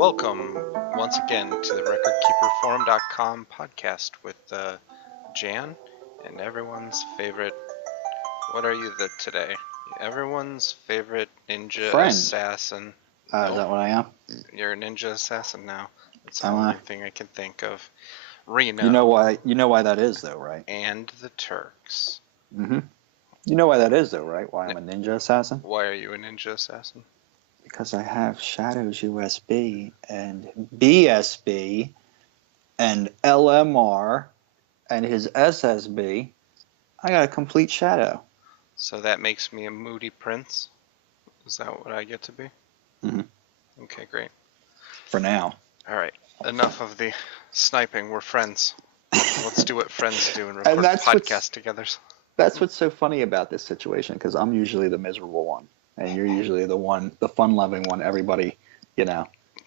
Welcome once again to the RecordKeeperForum.com podcast with Jan and everyone's favorite. What are you today? Everyone's favorite ninja Friend. assassin. Is that what I am? You're a ninja assassin now. That's the Am only I? thing I can think of. Reno. You know why? You know why that is, though, right? And the Turks. Mm-hmm. You know why that is, though, right? Why I'm a ninja assassin? Why are you a ninja assassin? Because I have Shadow's USB and BSB and LMR and his SSB. I got a complete Shadow. So that makes me a moody prince? Is that what I get to be? Mm-hmm. Okay, great. For now. Alright, enough of the sniping. We're friends. Let's do what friends do and record a podcast together. That's what's so funny about this situation, because I'm usually the miserable one, and you're usually the fun-loving one everybody,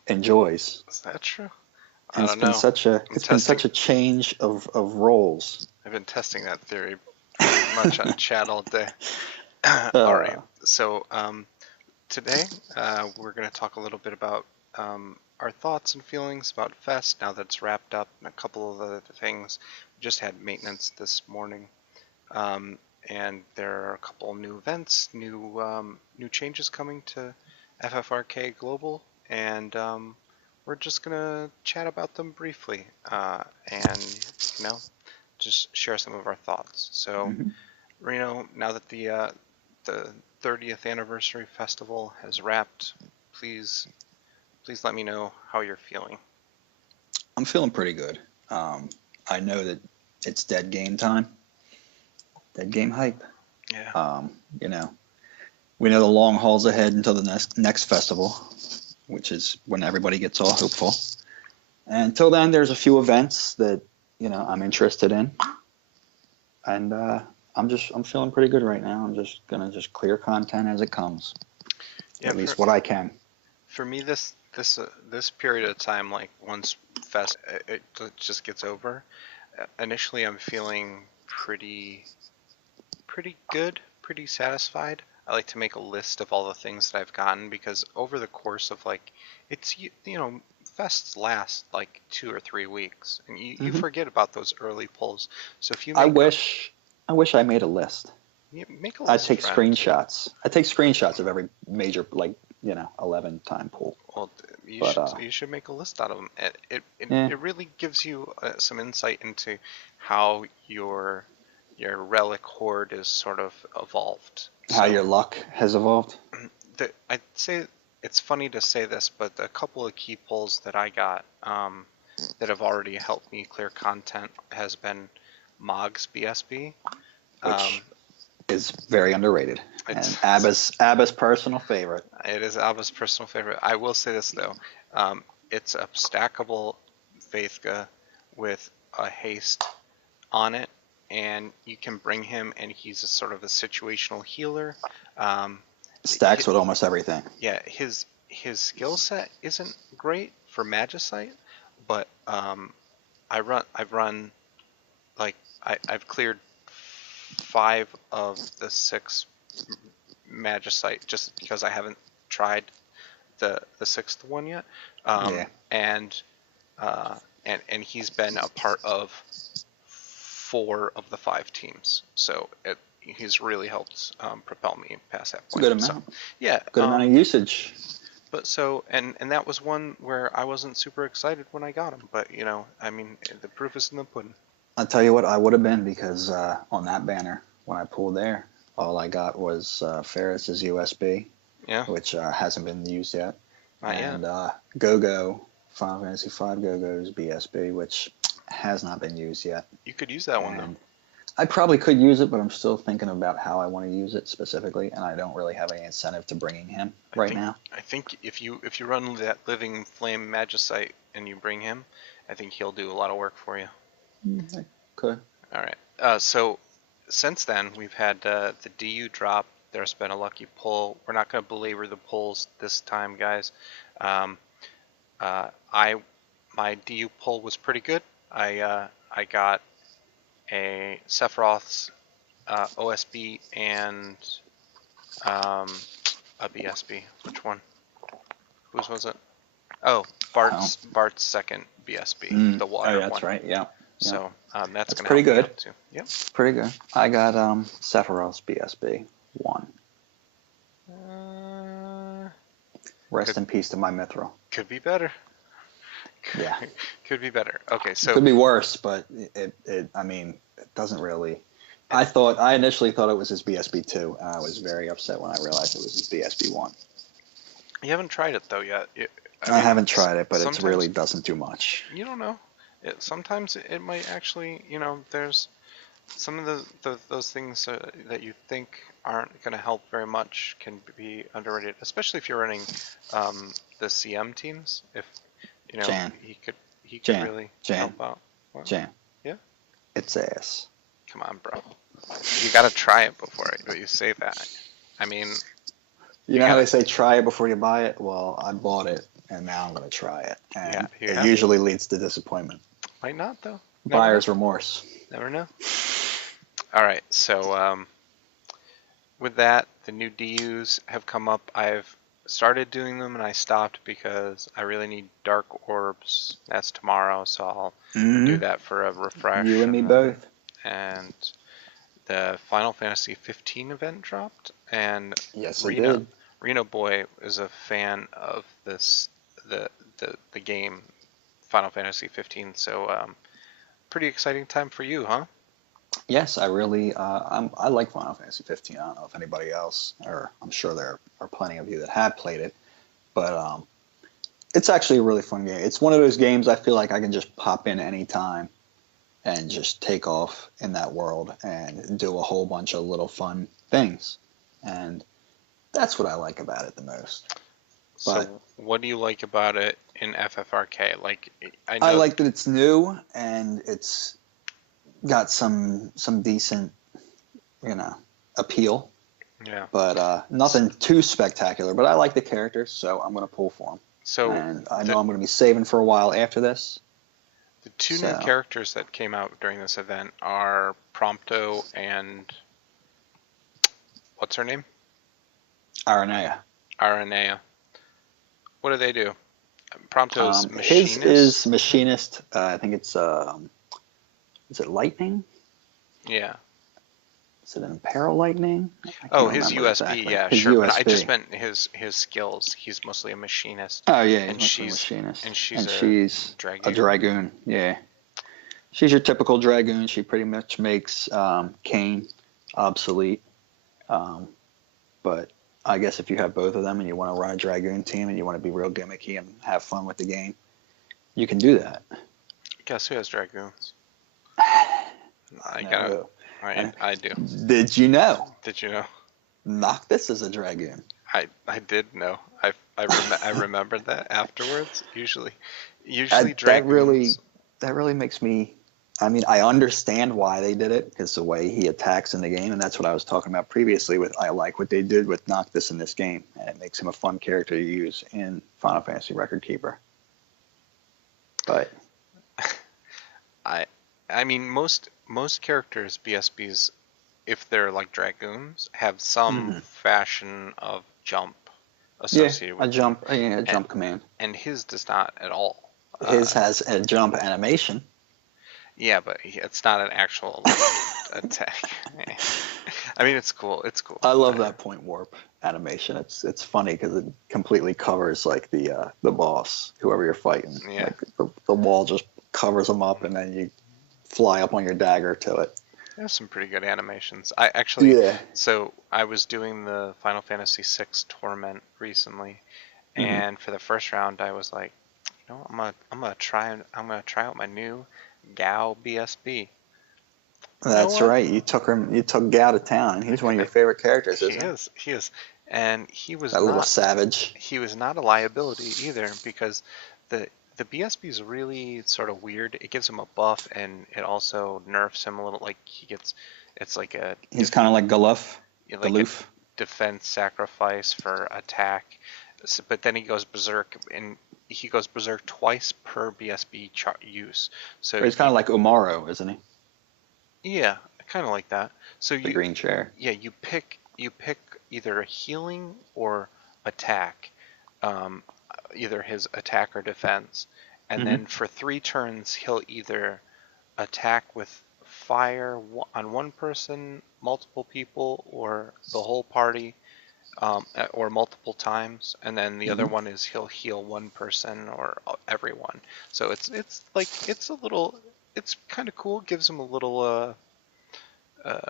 enjoys. Is that true? And it's been such a change of roles. I've been testing that theory pretty much on chat all day. All right, so today we're going to talk a little bit about our thoughts and feelings about Fest now that it's wrapped up, and a couple of other things. We just had maintenance this morning, and there are a couple of new events, new changes coming to FFRK Global, and we're just gonna chat about them briefly, and just share some of our thoughts. So, Reno, now that the 30th anniversary festival has wrapped, please let me know how you're feeling. I'm feeling pretty good. I know that it's dead game time. Dead game hype. Yeah. We know the long haul's ahead until the next festival, which is when everybody gets all hopeful. And until then, there's a few events that I'm interested in, and I'm feeling pretty good right now. I'm just gonna clear content as it comes, at least what I can. For me, this period of time, like once Fest it just gets over, initially I'm feeling pretty good, pretty satisfied. I like to make a list of all the things that I've gotten, because over the course of it's fests last like 2 or 3 weeks, and you forget about those early pulls. So if you make I wish I made a list. Make a list. I take screenshots. I take screenshots of every major 11-time pull. Well, you should make a list out of them. It really gives you some insight into how your relic horde is sort of evolved. How your luck has evolved? I'd say it's funny to say this, but a couple of key pulls that I got that have already helped me clear content has been Mog's BSB. Which is very underrated. And Abba's personal favorite. It is Abba's personal favorite. I will say this, though. It's a stackable Faithka with a haste on it, and you can bring him, and he's a sort of a situational healer. Stacks with almost everything. Yeah, his skill set isn't great for Magicite, but I've cleared 5 of the 6 Magicite just because I haven't tried the 6th one yet. And he's been a part of 4 of the 5 teams, so he's really helped propel me past that point. Good amount. So, yeah. Good amount of usage. But so, and that was one where I wasn't super excited when I got him, but the proof is in the pudding. I'll tell you what I would have been, because on that banner, when I pulled there, all I got was Ferris's USB, which hasn't been used yet. Not and yet. Go-Go, Final Fantasy V Go-Go's BSB, which has not been used yet. You could use that one, though. I probably could use it, but I'm still thinking about how I want to use it specifically, and I don't really have any incentive to bringing him now. I think if you run that Living Flame Magicite and you bring him, I think he'll do a lot of work for you. I could. All right. So since then, we've had the DU drop. There's been a lucky pull. We're not going to belabor the pulls this time, guys. My DU pull was pretty good. I got a Sephiroth's OSB and a BSB. Which one? Whose was it? Oh, Oh. Bart's second BSB, the Oh, water yeah, that's one. right. Yeah. Yeah. So that's That's gonna pretty help me good. out too. Yep. Pretty good. I got Sephiroth's BSB 1. Uh, Rest could in peace to my Mithril. could be better. Yeah. Could be better. Okay, so Could be worse, but I mean, it doesn't really. I initially thought it was his BSB 2, and I was very upset when I realized it was his BSB 1. you haven't tried it though yet. I haven't tried it, but it sometimes really doesn't do much. you don't know. Sometimes it might actually, there's some of those things that you think aren't going to help very much can be underrated, especially if you're running the CM teams. If Jan, he could Jan, really Jan, help out. What? Jan. Yeah, It's ass. come on, bro. You got to try it before you say that. I mean, You know how they say try it before you buy it? Well, I bought it, and now I'm going to try it. And you it have usually leads to disappointment. might not though. Buyer's remorse. Never know. All right, so with that, the new DUs have come up. I've started doing them and I stopped because I really need dark orbs. That's tomorrow, so I'll do that for a refresh. You and me both. And the Final Fantasy 15 event dropped, and Yes, it did. Reno Boy is a fan of the game Final Fantasy 15. So pretty exciting time for you, huh? Yes, I really I like Final Fantasy 15. I don't know if anybody else, or I'm sure there are plenty of you that have played it, but it's actually a really fun game. It's one of those games I feel like I can just pop in anytime and just take off in that world and do a whole bunch of little fun things. And that's what I like about it the most. So what do you like about it in FFRK? Like, I like that it's new and it's got some decent, appeal. Yeah. But nothing too spectacular. But I like the characters, so I'm going to pull for them. So and I know I'm going to be saving for a while after this. The two new characters that came out during this event are Prompto and what's her name? Aranea. Aranea. What do they do? Prompto's machinist. His is machinist. I think it's is it lightning? Yeah. Is it an Imperial lightning? Oh, his USP, exactly. yeah, his sure. USP. But I just meant his skills. He's mostly a machinist. Oh yeah, and she's a machinist. And she's a dragoon. Yeah. She's your typical dragoon. She pretty much makes Kane obsolete. But I guess if you have both of them and you want to run a dragoon team and you want to be real gimmicky and have fun with the game, you can do that. Guess who has dragoons? I do. Did you know? Did you know? Noctis is a dragoon. I did know. I remembered that afterwards. Usually dragoons. That really makes me. I mean, I understand why they did it because the way he attacks in the game, and that's what I was talking about previously. I like what they did with Noctis in this game, and it makes him a fun character to use in Final Fantasy Record Keeper. But I mean, most characters, BSBs, if they're like dragoons, have some fashion of jump associated with a jump command. And his does not at all. His has a jump animation. Yeah, but it's not an actual attack. I mean, it's cool. It's cool. I love that point warp animation. It's funny because it completely covers like the boss, whoever you're fighting. Yeah. Like the wall just covers them up, and then you fly up on your dagger to it. There's some pretty good animations. So I was doing the Final Fantasy VI Torment recently, and for the first round, I was like, I'm gonna try out my new Gao BSB. That's right. You took Gao to town. He's one of your favorite characters, isn't he? He is. And he was that little savage. He was not a liability either because the BSB is really sort of weird. It gives him a buff and it also nerfs him a little. Like it's like a. He's kind of like Galuf. Galuf. Defense sacrifice for attack, but then he goes berserk and he goes berserk twice per BSB use. So he's kind of like Umaro, isn't he? Yeah, kind of like that. So the green chair. Yeah, you pick either a healing or attack. either his attack or defense, and Hmm. then for 3 turns he'll either attack with fire on one person, multiple people, or the whole party, or multiple times, and then the other Hmm. one is he'll heal one person or everyone. So it's like it's a little, it's kind of cool. Gives him a little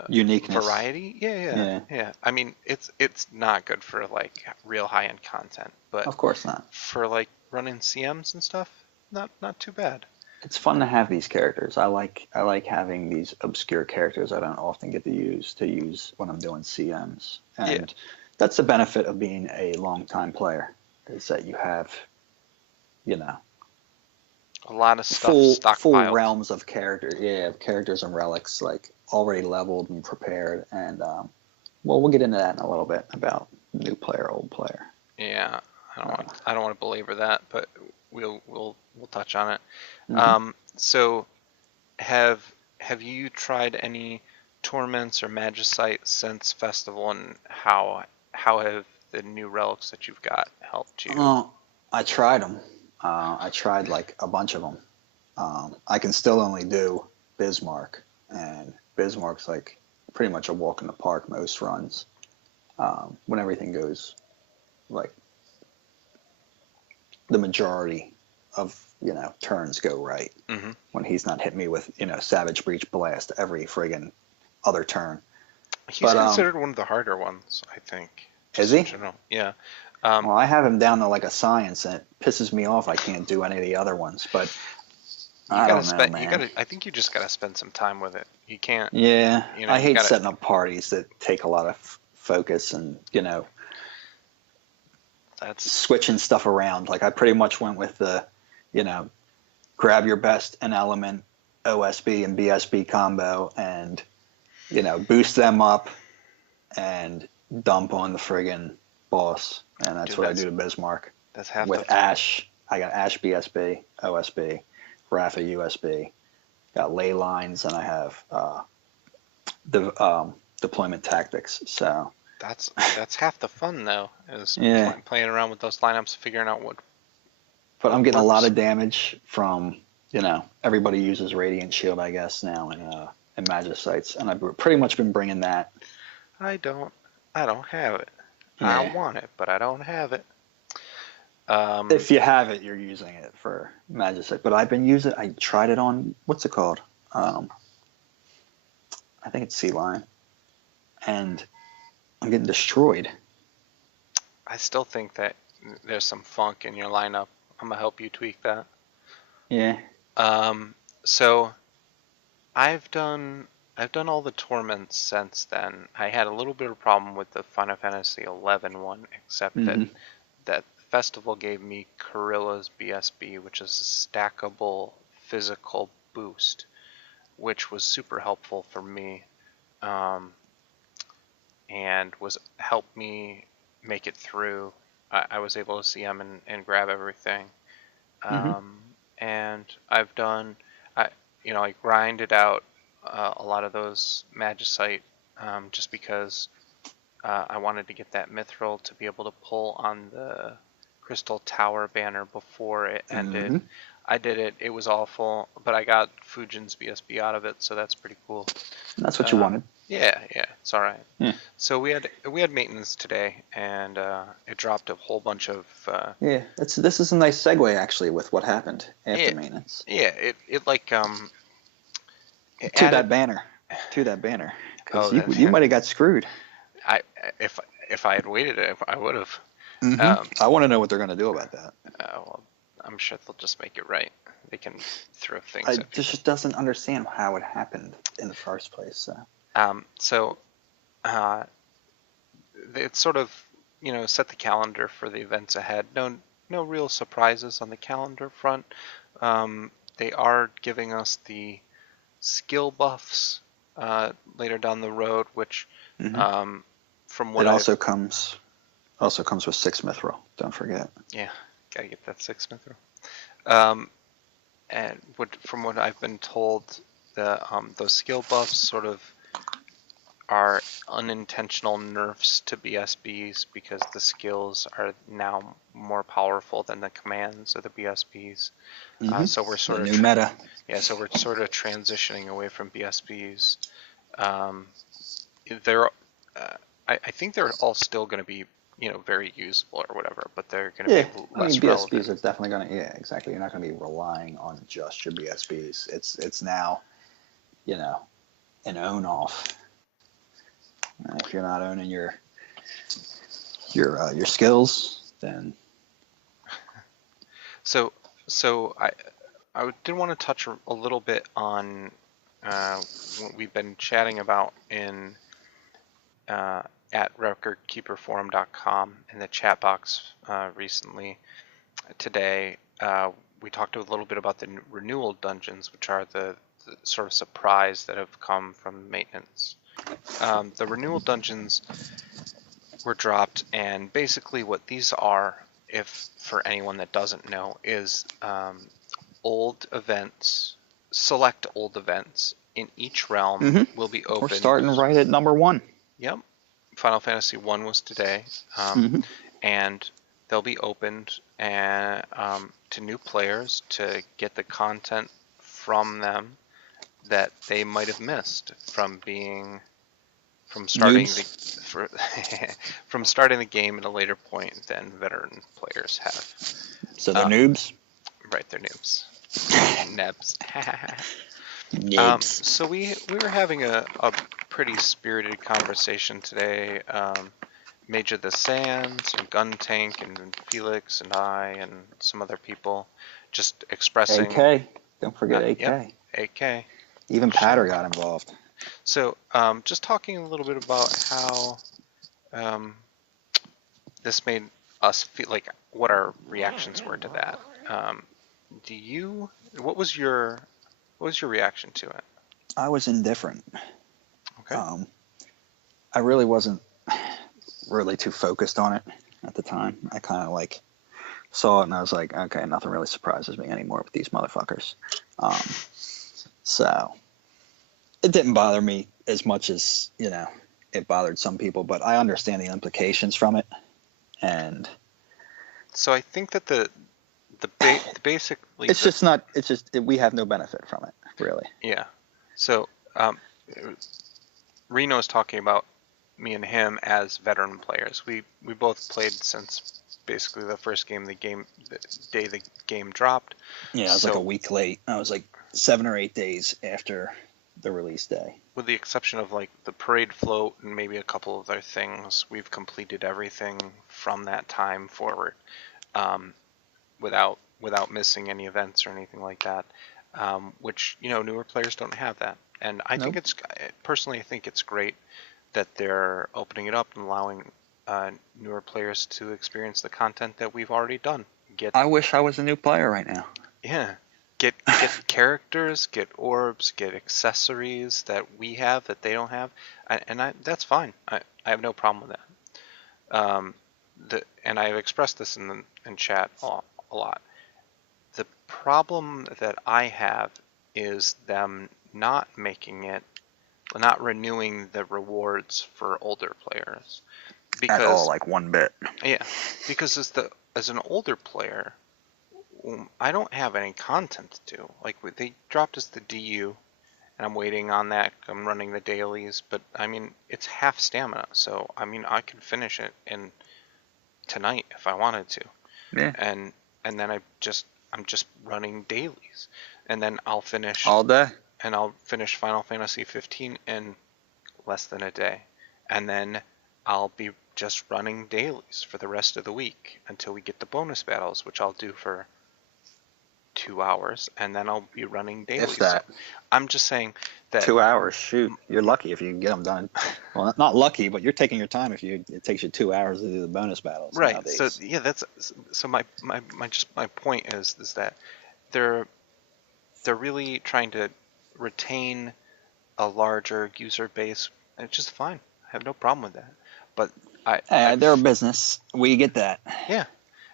Uniqueness. variety. Yeah, yeah, Yeah, yeah. I mean, it's not good for like real high end content, but of course not. for like running CMs and stuff, not too bad. It's fun to have these characters. I like having these obscure characters I don't often get to use when I'm doing CMs. Yeah, And that's the benefit of being a longtime player, is that you have, you know, a lot of stuff full stockpiled. realms of characters. Yeah, characters and relics like already leveled and prepared. And well, we'll get into that in a little bit about new player, old player. Yeah, Uh, I don't want to belabor that, but we'll touch on it. mhm. So have have you tried any torments or magicites since festival, and how have the new relics that you've got helped you? Uh, I tried them. I tried like a bunch of them. I can still only do Bismarck, and Bismarck's like pretty much a walk in the park most runs, when everything goes like the majority of turns go right. Hmm. When he's not hitting me with Savage Breach Blast every friggin' other turn. He's But considered one of the harder ones, I think, is just in he? general. Yeah. Um, Well, I have him down to like a science, and it pisses me off. I can't do any of the other ones, but you I gotta don't know, spend, you man. gotta, I think you just gotta spend some time with it. You can't, Yeah, I you hate gotta, setting up parties that take a lot of focus and that's, switching stuff around. Like I pretty much went with the, you know, grab your best and element OSB and BSB combo, and boost them up and dump on the friggin' boss. And that's dude, what I do to Bismarck. that's half the With fun. Ash, I got Ash BSB, OSB, Rafa USB, got ley lines, and I have the deployment tactics. So That's half the fun though, is yeah, playing around with those lineups, figuring out but what I'm getting a lot works. of damage from everybody uses Radiant Shield, I guess now, in Magicites, and I've pretty much been bringing that. I don't, I don't have it. I Yeah, want it, but I don't have it. Um, if you have it, you're using it for Magicite. But I've been using. I tried it on what's it called? Um, I think it's Sea Lion, and I'm getting destroyed. I still think that there's some funk in your lineup. I'm gonna help you tweak that. Yeah. So I've done I've done all the torments since then. I had a little bit of a problem with the Final Fantasy 11 one, except that Hmm. festival gave me Karilla's BSB, which is a stackable physical boost, which was super helpful for me, um, and was helped me make it through. I was able to CM and grab everything. Hmm. Um, and I've done, I I grinded out a lot of those Magicite, just because I wanted to get that Mithril to be able to pull on the Crystal Tower banner before it ended. Hmm. I did it. It was awful, but I got Fujin's BSB out of it, so that's pretty cool. That's what you Um, wanted. yeah, yeah, it's all right. Yeah. So we had maintenance today, and it dropped a whole bunch of Yeah. This is a nice segue actually with what happened after yeah, maintenance yeah. It like it to added. that banner, to that banner, Oh, because you that you yeah. might have got screwed. I if if I had waited, I would have. Hmm. Um, I want to know what they're going to do about that. well, I'm sure they'll just make it right. They can throw things I at people. just doesn't understand how it happened in the first place. So. So uh, it's sort of set the calendar for the events ahead. No real surprises on the calendar front. They are giving us the skill buffs later down the road, which Hmm. um, from what It I've also comes with 6 mithril. Don't forget. yeah, gotta get that 6 mithril. Um, and from what I've been told, those skill buffs sort of are unintentional nerfs to BSBs because the skills are now more powerful than the commands of the BSBs. So we're sort The of new meta. so we're sort of transitioning away from BSBs. They're I think they're all still going to be very usable or whatever, but they're going to Yeah, be I mean less BSBs relevant. are definitely going to. Yeah, exactly. You're not going to be relying on just your BSBs. It's now, an own off. If you're not owning your skills, then So I did want to touch a little bit on what we've been chatting about in at recordkeeperforum.com in the chat box recently. Today, we talked a little bit about the renewal dungeons, which are the sort of surprise that have come from maintenance. The renewal dungeons were dropped, and basically what these are, if for anyone that doesn't know, is old events, select old events in each realm will be we're opened. starting right at number 1. Yep. Final Fantasy 1 was today. And they'll be opened and to new players to get the content from them that they might have missed from starting from starting the game at a later point than veteran players have. So they're noobs. Right, they're noobs. Nebs. Noobs. So we were having a pretty spirited conversation today. Major the Sands and Gun Tank and Felix and I and some other people just expressing. AK. Don't forget AK. Yep, AK. Even Patter got involved. So just talking a little bit about how this made us feel, like what our reactions were to that. What was your reaction to it? I was indifferent. Okay. I really wasn't really too focused on it at the time. I kind of saw it and I was like, okay, nothing really surprises me anymore with these motherfuckers. So it didn't bother me as much as, it bothered some people, but I understand the implications from it. And so I think that the basically we have no benefit from it, really. Yeah. So Reno's talking about me and him as veteran players. We both played since basically the first game, the day the game dropped. Yeah, I was like a week late. I was like 7 or 8 days after the release day. With the exception of like the parade float and maybe a couple of other things, we've completed everything from that time forward, without missing any events or anything like that. Which newer players don't have that, and I think I think it's great that they're opening it up and allowing newer players to experience the content that we've already done. I wish I was a new player right now. Yeah. Get characters, get orbs, get accessories that we have that they don't have, and that's fine. I have no problem with that. And I've expressed this in chat a lot. The problem that I have is them not renewing the rewards for older players. Because, at all, like one bit. Yeah, because as an older player, I don't have any content to do. Like they dropped us the DU, and I'm waiting on that. I'm running the dailies, but I mean it's half stamina, so I mean I could finish it in tonight if I wanted to. Yeah. And then I'm just running dailies, and then I'll finish all day. And I'll finish Final Fantasy 15 in less than a day, and then I'll be just running dailies for the rest of the week until we get the bonus battles, which I'll do for 2 hours, and then I'll be running dailies. If that. So I'm just saying that 2 hours. Shoot, you're lucky if you can get them done. Well, not lucky, but you're taking your time if it takes you 2 hours to do the bonus battles. Right. Nowadays. So yeah, so my point is that they're really trying to retain a larger user base, and it's just fine. I have no problem with that. But they're a business. We get that. Yeah.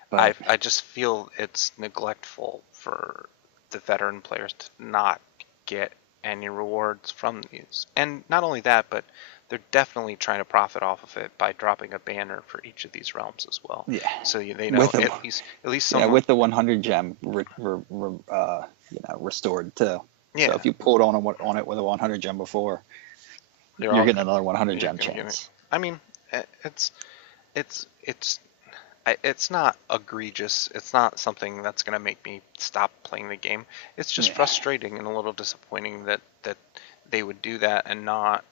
But I just feel it's neglectful for the veteran players to not get any rewards from these. And not only that, but they're definitely trying to profit off of it by dropping a banner for each of these realms as well. Yeah. So they know at least some. Yeah, with the 100 gem, restored too. Yeah. So if you pulled on it with a 100 gem before, you're getting another 100 gem chance. I mean, it's it's not egregious. It's not something that's going to make me stop playing the game. It's just frustrating and a little disappointing that they would do that and not.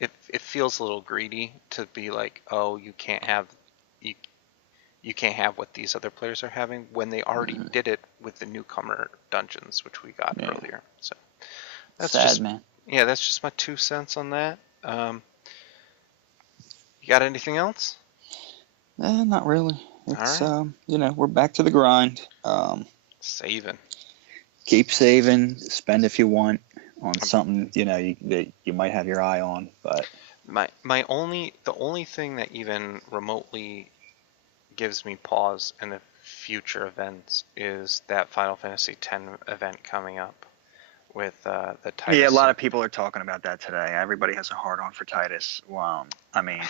It feels a little greedy to be like, oh, you can't have what these other players are having when they already did it with the newcomer dungeons, which we got earlier. So that's sad, man. Yeah, that's just my 2 cents on that. You got anything else? Not really. It's we're back to the grind. Saving. Keep saving. Spend if you want on something that you might have your eye on. But the only thing that even remotely gives me pause in the future events is that Final Fantasy X event coming up with the Titus. Yeah, a lot of people are talking about that today. Everybody has a hard on for Titus. Wow. I mean.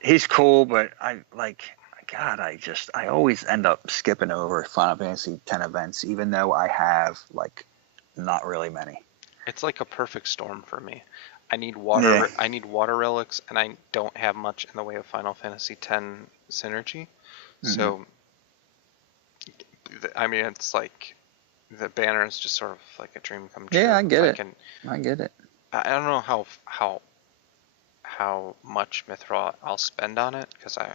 He's cool, but I always end up skipping over Final Fantasy X events, even though I have not really many. It's like a perfect storm for me. I need water. Yeah. I need water relics, and I don't have much in the way of Final Fantasy X synergy. Mm-hmm. So, I mean, it's like the banner is just sort of like a dream come true. Yeah, I get it. I get it. I don't know how much Mithril I'll spend on it because I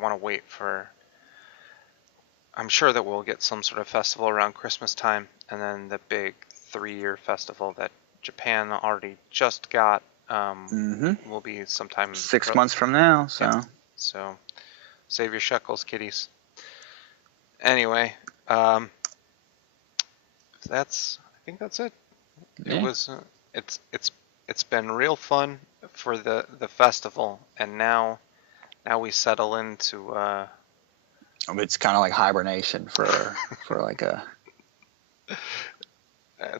want to wait for. I'm sure that we'll get some sort of festival around Christmas time, and then the big 3-year festival that Japan already just got will be sometime 6 months from now. So save your shekels, kiddies. Anyway, I think that's it. Yeah. It was it's been real fun for the festival, and now we settle into it's kind of like hibernation for like a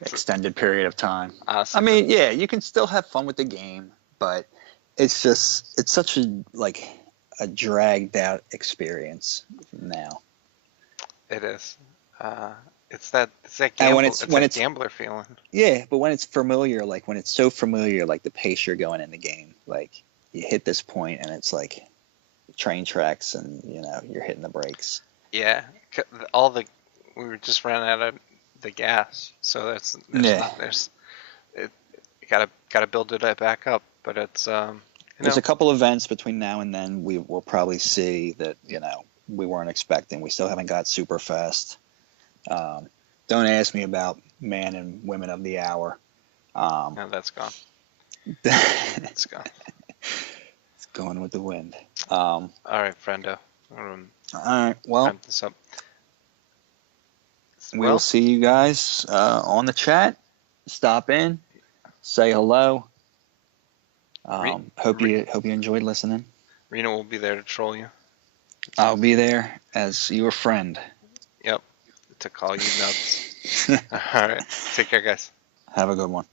extended period of time. I mean, yeah, you can still have fun with the game, but it's such a dragged out experience now. It is. It's that gambler feeling. Yeah, but when it's familiar, when it's so familiar, the pace you're going in the game, you hit this point and it's like train tracks and you're hitting the brakes. Yeah, we just ran out of the gas, so you gotta build it back up. But it's there's a couple events between now and then we will probably see that we weren't expecting. We still haven't got super fast. Don't ask me about man and women of the hour. No, that's gone. It's gone. It's going with the wind. All right, friendo. All right. Well, wrap this up. We'll see you guys on the chat. Stop in, say hello. Hope you enjoyed listening. Reno will be there to troll you. I'll be there as your friend. Yep. To call you nuts. All right. Take care, guys. Have a good one.